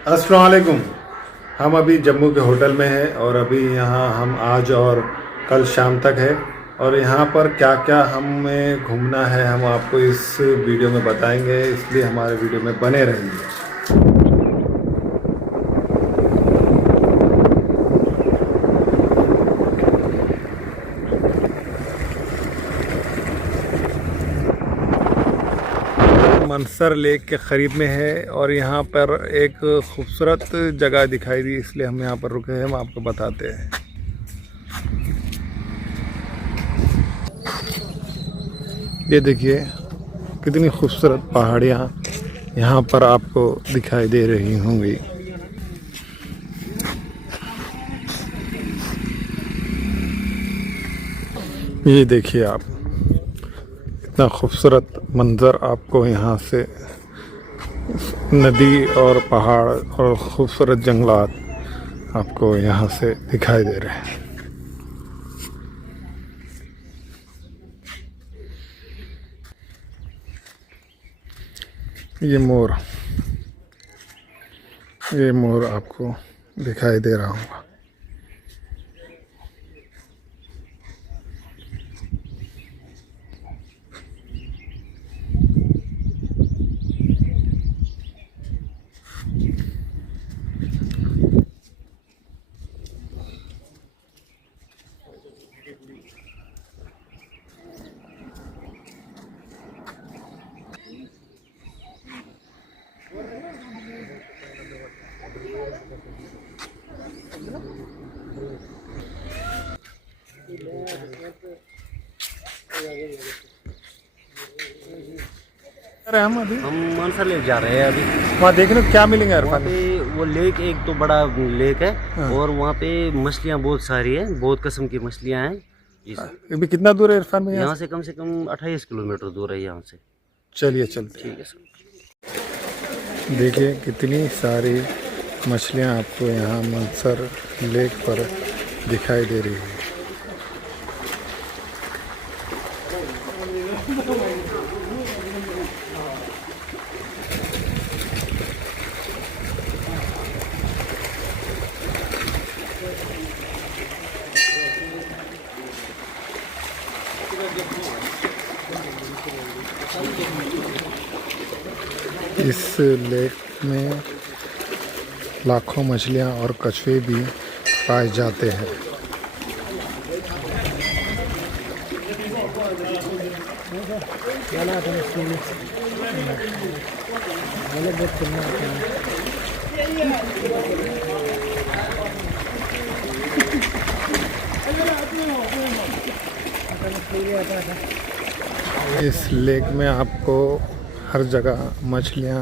अस्सलाम वालेकुम। हम अभी जम्मू के होटल में हैं और अभी यहाँ हम आज और कल शाम तक है और यहाँ पर क्या क्या हमें घूमना है हम आपको इस वीडियो में बताएंगे, इसलिए हमारे वीडियो में बने रहिए। मनसर लेक के करीब में है और यहाँ पर एक खूबसूरत जगह दिखाई दी, इसलिए हम यहाँ पर रुके हैं। हम आपको बताते हैं। ये देखिए कितनी खूबसूरत पहाड़ियाँ यहाँ पर आपको दिखाई दे रही होंगी। ये देखिए आप, इतना खूबसूरत मंज़र आपको यहाँ से नदी और पहाड़ और खूबसूरत जंगलात आपको यहाँ से दिखाई दे रहे हैं। ये मोर आपको दिखाई दे रहा होगा। हम मानसा लेक जा रहे हैं अभी। वहाँ देखने को क्या मिलेंगे वहाँ इरफान? पे वो लेक एक तो बड़ा लेक है। हाँ। और वहाँ पे मछलियाँ बहुत सारी हैं, बहुत किस्म की मछलियाँ हैं। अभी कितना दूर है इरफान में यहाँ से कम 28 किलोमीटर दूर है यहाँ से। चलिए चलते। ठीक है सर। देखिए कितनी सारी मछलियाँ आपको यहाँ मनसर लेक पर दिखाई दे रही है। इस लेक में लाखों मछलियाँ और कछुए भी पाए जाते हैं। इस लेक में आपको हर जगह मछलियाँ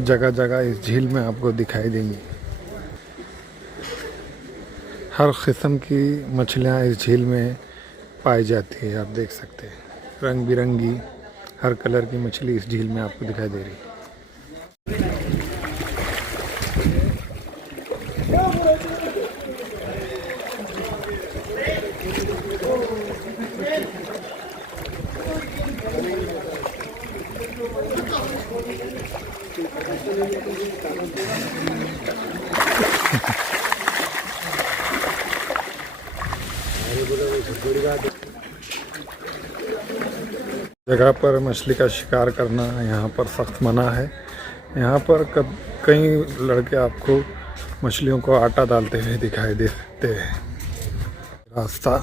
जगह जगह इस झील में आपको दिखाई देंगी। हर किस्म की मछलियाँ इस झील में पाई जाती है। आप देख सकते हैं रंग बिरंगी हर कलर की मछली इस झील में आपको दिखाई दे रही है। जगह पर मछली का शिकार करना यहाँ पर सख्त मना है। यहाँ पर कई लड़के आपको मछलियों को आटा डालते हुए दिखाई देते हैं। रास्ता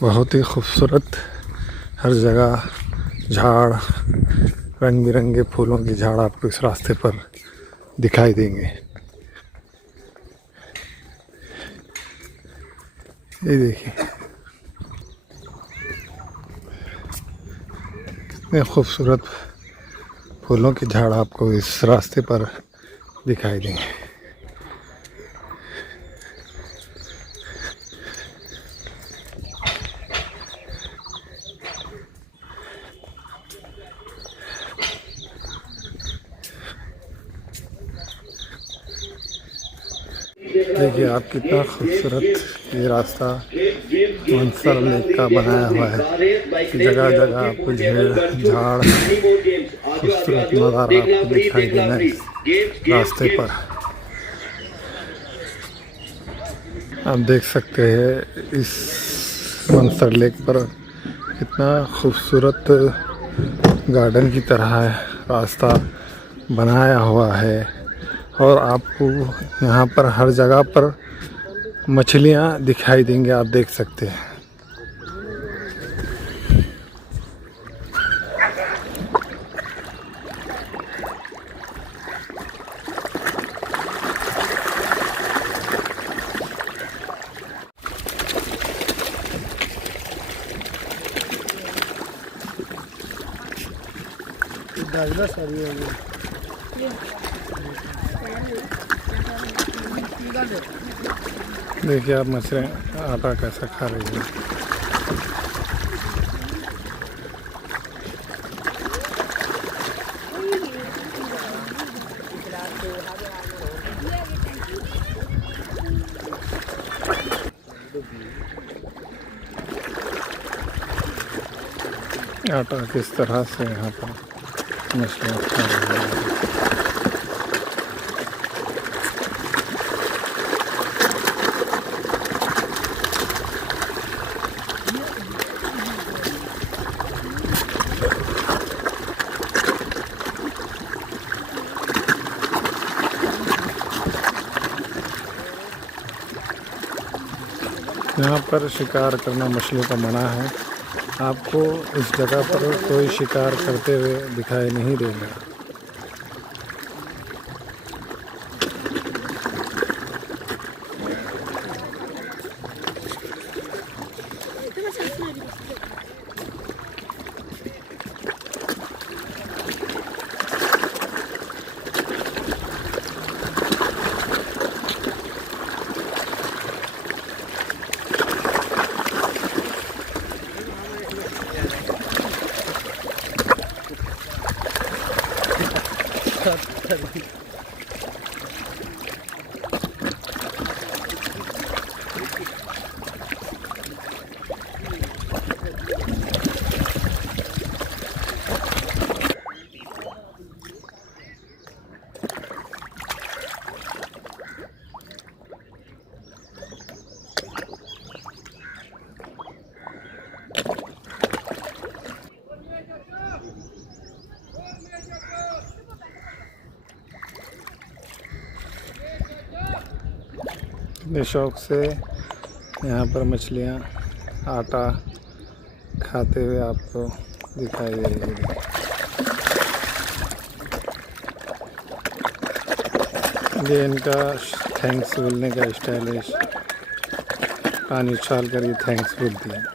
बहुत ही खूबसूरत, हर जगह झाड़, रंग बिरंगे फूलों की झाड़ आपको इस रास्ते पर दिखाई देंगे। ये देखिए कितने खूबसूरत फूलों की झाड़ आपको इस रास्ते पर दिखाई देंगे। देखिए आप कितना खूबसूरत ये रास्ता मनसर लेक का बनाया हुआ है। जगह जगह आपको झाड़ खूबसूरत नज़ारा आपको दिखाई देना है रास्ते पर। आप देख सकते हैं इस मंसर लेक पर कितना खूबसूरत गार्डन की तरह है रास्ता बनाया हुआ है और आपको यहाँ पर हर जगह पर मछलियाँ दिखाई देंगे। आप देख सकते हैं। देखिए आप मछलियाँ आटा कैसा खा रही है। आटा किस तरह से यहाँ पर मछलियाँ खा रही है। यहाँ पर शिकार करना मछली का मना है। आपको इस जगह पर कोई शिकार करते हुए दिखाई नहीं देगा। इतने शौक से यहाँ पर मछलियाँ आटा खाते हुए आपको दिखाई दे रही है। ये इनका थैंक्स बोलने का स्टाइल है। पानी उछाल कर ये थैंक्स बोलती है।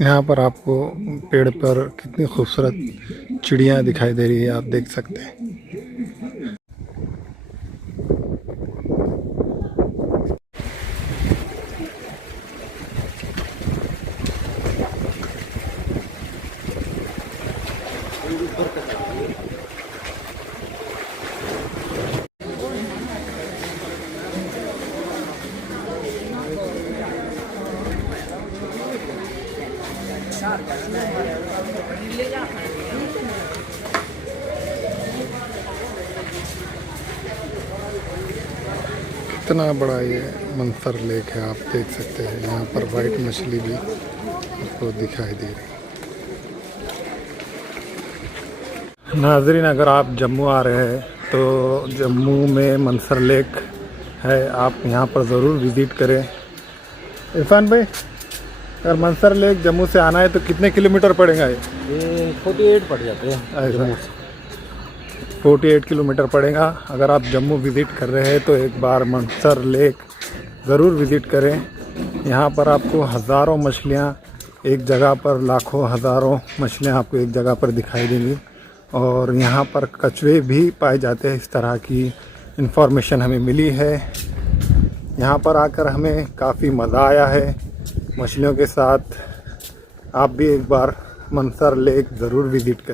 यहाँ पर आपको पेड़ पर कितनी खूबसूरत चिड़िया दिखाई दे रही है, आप देख सकते हैं। कितना बड़ा ये मंसर लेक है, आप देख सकते हैं। यहाँ पर वाइट मछली भी आपको दिखाई दे रही है। नाज़रीन, अगर आप जम्मू आ रहे हैं तो जम्मू में मंसर लेक है, आप यहाँ पर ज़रूर विज़िट करें। इरफान भाई, अगर मंसर लेक जम्मू से आना है तो कितने किलोमीटर पड़ेगा? ये 48 पड़ जाते हैं जम्मू से। 48 किलोमीटर पड़ेगा। अगर आप जम्मू विज़िट कर रहे हैं तो एक बार मंसर लेक ज़रूर विज़िट करें। यहाँ पर आपको हज़ारों मछलियाँ एक जगह पर, लाखों हज़ारों मछलियाँ आपको एक जगह पर दिखाई देंगी। और यहाँ पर कछुए भी पाए जाते हैं, इस तरह की इन्फॉर्मेशन हमें मिली है। यहाँ पर आकर हमें काफ़ी मज़ा आया है मछलियों के साथ। आप भी एक बार मंसर लेक ज़रूर विज़िट करें।